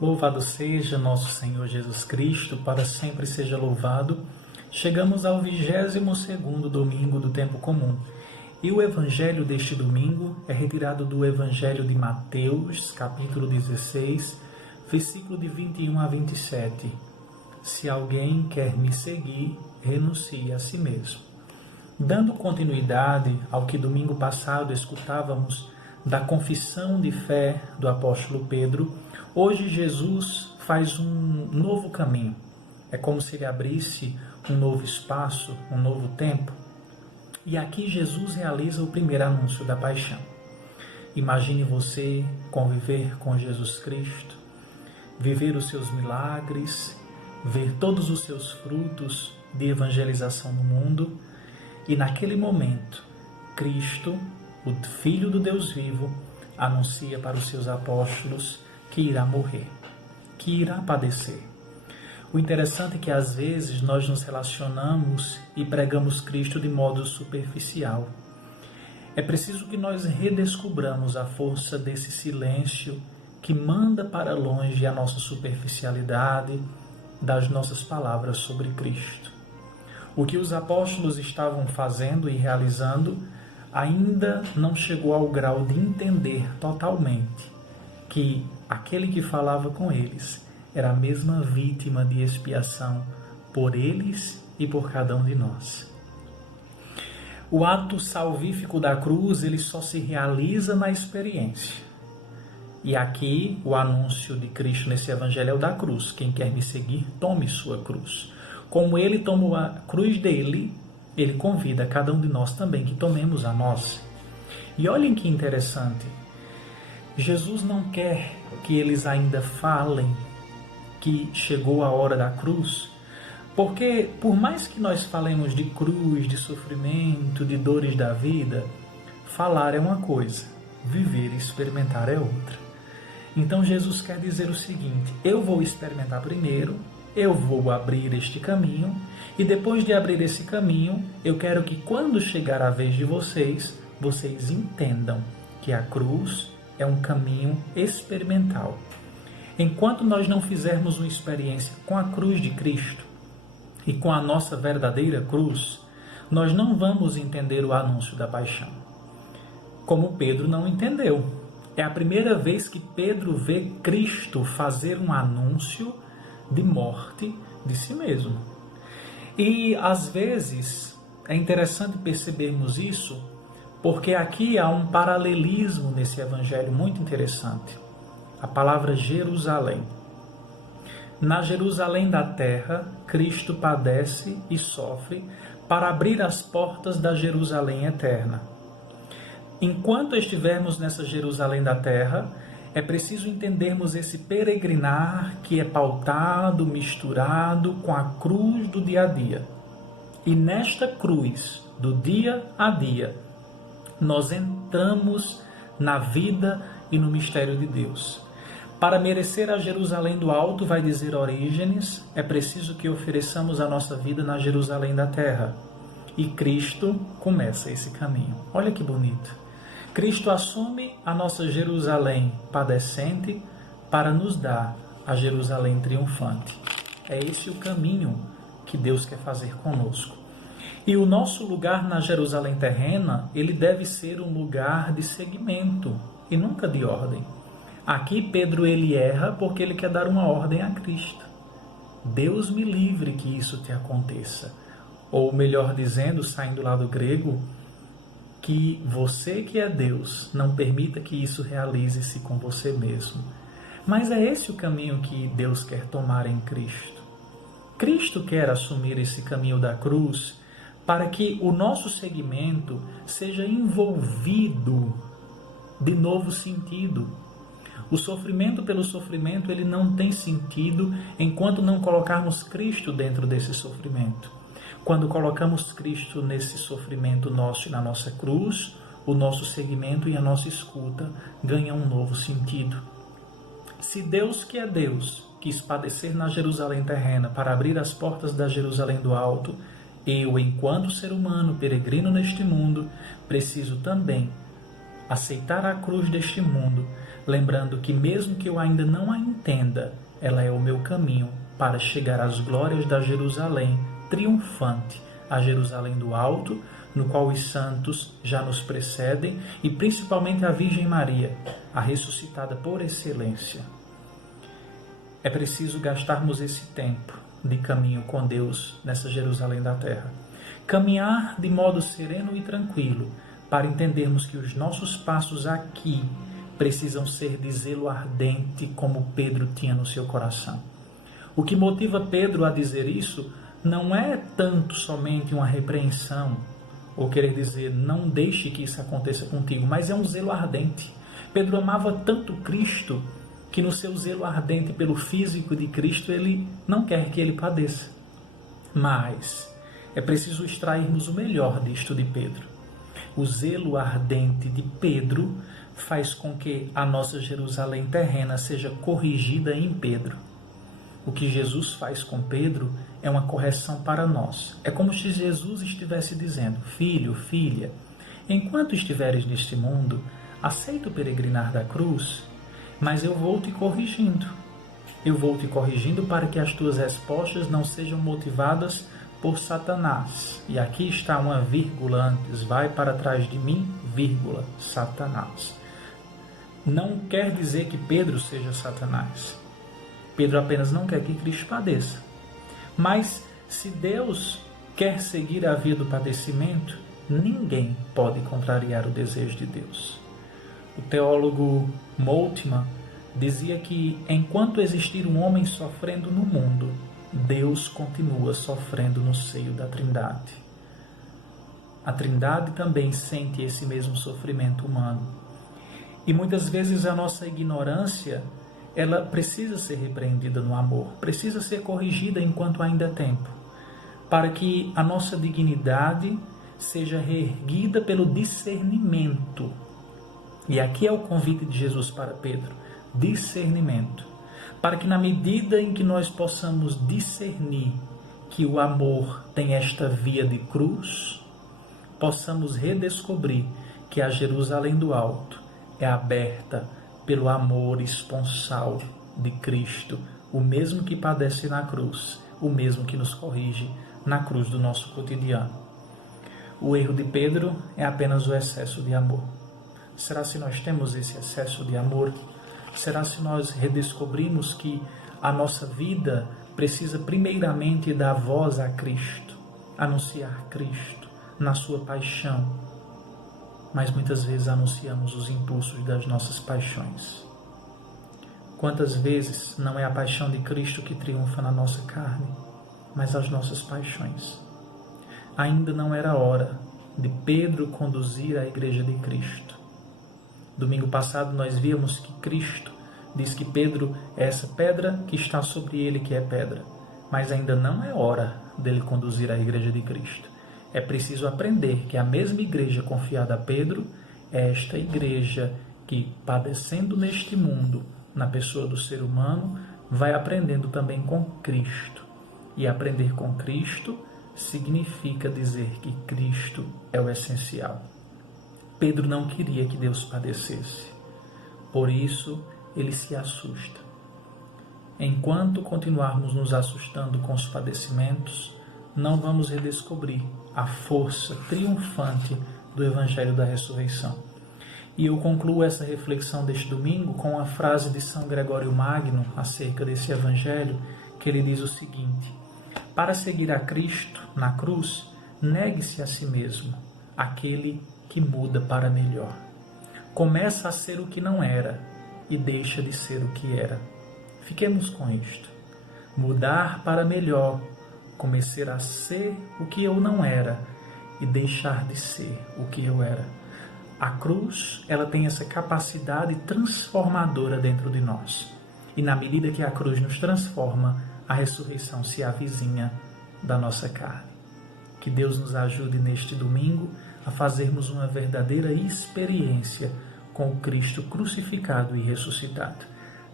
Louvado seja nosso Senhor Jesus Cristo, para sempre seja louvado. Chegamos ao 22º domingo do tempo comum. E o evangelho deste domingo é retirado do evangelho de Mateus, capítulo 16, versículo de 21 a 27. Se alguém quer me seguir, renuncie a si mesmo. Dando continuidade ao que domingo passado escutávamos da confissão de fé do apóstolo Pedro, hoje Jesus faz um novo caminho. É como se ele abrisse um novo espaço, um novo tempo. E aqui Jesus realiza o primeiro anúncio da paixão. Imagine você conviver com Jesus Cristo, viver os seus milagres, ver todos os seus frutos de evangelização no mundo, e naquele momento, Cristo, o Filho do Deus vivo, anuncia para os seus apóstolos que irá morrer, que irá padecer. O interessante é que às vezes nós nos relacionamos e pregamos Cristo de modo superficial. É preciso que nós redescubramos a força desse silêncio que manda para longe a nossa superficialidade das nossas palavras sobre Cristo. O que os apóstolos estavam fazendo e realizando ainda não chegou ao grau de entender totalmente que aquele que falava com eles era a mesma vítima de expiação por eles e por cada um de nós. O ato salvífico da cruz, ele só se realiza na experiência. E aqui o anúncio de Cristo nesse evangelho é o da cruz. Quem quer me seguir, tome sua cruz. Como ele tomou a cruz dele, ele convida cada um de nós também que tomemos a nossa. E olhem que interessante. Jesus não quer que eles ainda falem que chegou a hora da cruz, porque por mais que nós falemos de cruz, de sofrimento, de dores da vida, falar é uma coisa, viver e experimentar é outra. Então Jesus quer dizer o seguinte: eu vou experimentar primeiro, eu vou abrir este caminho, e depois de abrir esse caminho, eu quero que quando chegar a vez de vocês, vocês entendam que a cruz é um caminho experimental. Enquanto nós não fizermos uma experiência com a cruz de Cristo e com a nossa verdadeira cruz, nós não vamos entender o anúncio da paixão. Como Pedro não entendeu. É a primeira vez que Pedro vê Cristo fazer um anúncio de morte de si mesmo. E às vezes é interessante percebermos isso, porque aqui há um paralelismo nesse evangelho muito interessante. A palavra Jerusalém. Na Jerusalém da terra, Cristo padece e sofre para abrir as portas da Jerusalém eterna. Enquanto estivermos nessa Jerusalém da terra, é preciso entendermos esse peregrinar que é pautado, misturado com a cruz do dia a dia. E nesta cruz, do dia a dia, nós entramos na vida e no mistério de Deus. Para merecer a Jerusalém do alto, vai dizer Orígenes, é preciso que ofereçamos a nossa vida na Jerusalém da terra. E Cristo começa esse caminho. Olha que bonito. Cristo assume a nossa Jerusalém padecente para nos dar a Jerusalém triunfante. É esse o caminho que Deus quer fazer conosco. E o nosso lugar na Jerusalém terrena, ele deve ser um lugar de seguimento e nunca de ordem. Aqui Pedro ele erra porque ele quer dar uma ordem a Cristo. Deus me livre que isso te aconteça. Ou melhor dizendo, saindo lá do grego, que você que é Deus não permita que isso realize-se com você mesmo. Mas é esse o caminho que Deus quer tomar em Cristo. Cristo quer assumir esse caminho da cruz para que o nosso seguimento seja envolvido de novo sentido. O sofrimento pelo sofrimento, ele não tem sentido enquanto não colocarmos Cristo dentro desse sofrimento. Quando colocamos Cristo nesse sofrimento nosso e na nossa cruz, o nosso seguimento e a nossa escuta ganham um novo sentido. Se Deus, que é Deus, quis padecer na Jerusalém terrena para abrir as portas da Jerusalém do alto, eu, enquanto ser humano peregrino neste mundo, preciso também aceitar a cruz deste mundo, lembrando que mesmo que eu ainda não a entenda, ela é o meu caminho para chegar às glórias da Jerusalém triunfante, a Jerusalém do alto, no qual os santos já nos precedem, e principalmente a Virgem Maria, a ressuscitada por excelência. É preciso gastarmos esse tempo de caminho com Deus nessa Jerusalém da terra. Caminhar de modo sereno e tranquilo, para entendermos que os nossos passos aqui precisam ser de zelo ardente, como Pedro tinha no seu coração. O que motiva Pedro a dizer isso não é tanto somente uma repreensão, ou querer dizer, não deixe que isso aconteça contigo, mas é um zelo ardente. Pedro amava tanto Cristo, que no seu zelo ardente pelo físico de Cristo, ele não quer que ele padeça. Mas é preciso extrairmos o melhor disto de Pedro. O zelo ardente de Pedro faz com que a nossa Jerusalém terrena seja corrigida em Pedro. O que Jesus faz com Pedro é uma correção para nós. É como se Jesus estivesse dizendo: filho, filha, enquanto estiveres neste mundo, aceito peregrinar da cruz, mas eu vou te corrigindo. Eu vou te corrigindo para que as tuas respostas não sejam motivadas por Satanás. E aqui está uma vírgula antes, vai para trás de mim, vírgula, Satanás. Não quer dizer que Pedro seja Satanás. Pedro apenas não quer que Cristo padeça. Mas se Deus quer seguir a via do padecimento, ninguém pode contrariar o desejo de Deus. O teólogo Moltmann dizia que enquanto existir um homem sofrendo no mundo, Deus continua sofrendo no seio da Trindade. A Trindade também sente esse mesmo sofrimento humano. E muitas vezes a nossa ignorância, ela precisa ser repreendida no amor, precisa ser corrigida enquanto ainda é tempo, para que a nossa dignidade seja reerguida pelo discernimento. E aqui é o convite de Jesus para Pedro, discernimento, para que na medida em que nós possamos discernir que o amor tem esta via de cruz, possamos redescobrir que a Jerusalém do alto é aberta pelo amor esponsal de Cristo, o mesmo que padece na cruz, o mesmo que nos corrige na cruz do nosso cotidiano. O erro de Pedro é apenas o excesso de amor. Será se nós temos esse excesso de amor? Será se nós redescobrimos que a nossa vida precisa primeiramente dar voz a Cristo, anunciar Cristo na sua paixão? Mas muitas vezes anunciamos os impulsos das nossas paixões. Quantas vezes não é a paixão de Cristo que triunfa na nossa carne, mas as nossas paixões? Ainda não era hora de Pedro conduzir a igreja de Cristo. Domingo passado nós vimos que Cristo diz que Pedro é essa pedra que está sobre ele, que é pedra. Mas ainda não é hora dele conduzir a igreja de Cristo. É preciso aprender que a mesma igreja confiada a Pedro é esta igreja que, padecendo neste mundo, na pessoa do ser humano, vai aprendendo também com Cristo. E aprender com Cristo significa dizer que Cristo é o essencial. Pedro não queria que Deus padecesse. Por isso, ele se assusta. Enquanto continuarmos nos assustando com os padecimentos, não vamos redescobrir a força triunfante do Evangelho da Ressurreição. E eu concluo essa reflexão deste domingo com a frase de São Gregório Magno acerca desse Evangelho, que ele diz o seguinte: para seguir a Cristo na cruz, negue-se a si mesmo, aquele que muda para melhor. Começa a ser o que não era e deixa de ser o que era. Fiquemos com isto. Mudar para melhor, começar a ser o que eu não era e deixar de ser o que eu era. A cruz, ela tem essa capacidade transformadora dentro de nós. E na medida que a cruz nos transforma, a ressurreição se avizinha da nossa carne. Que Deus nos ajude neste domingo a fazermos uma verdadeira experiência com o Cristo crucificado e ressuscitado.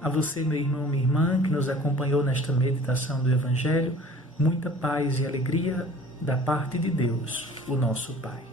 A você, meu irmão, minha irmã, que nos acompanhou nesta meditação do Evangelho, muita paz e alegria da parte de Deus, o nosso Pai.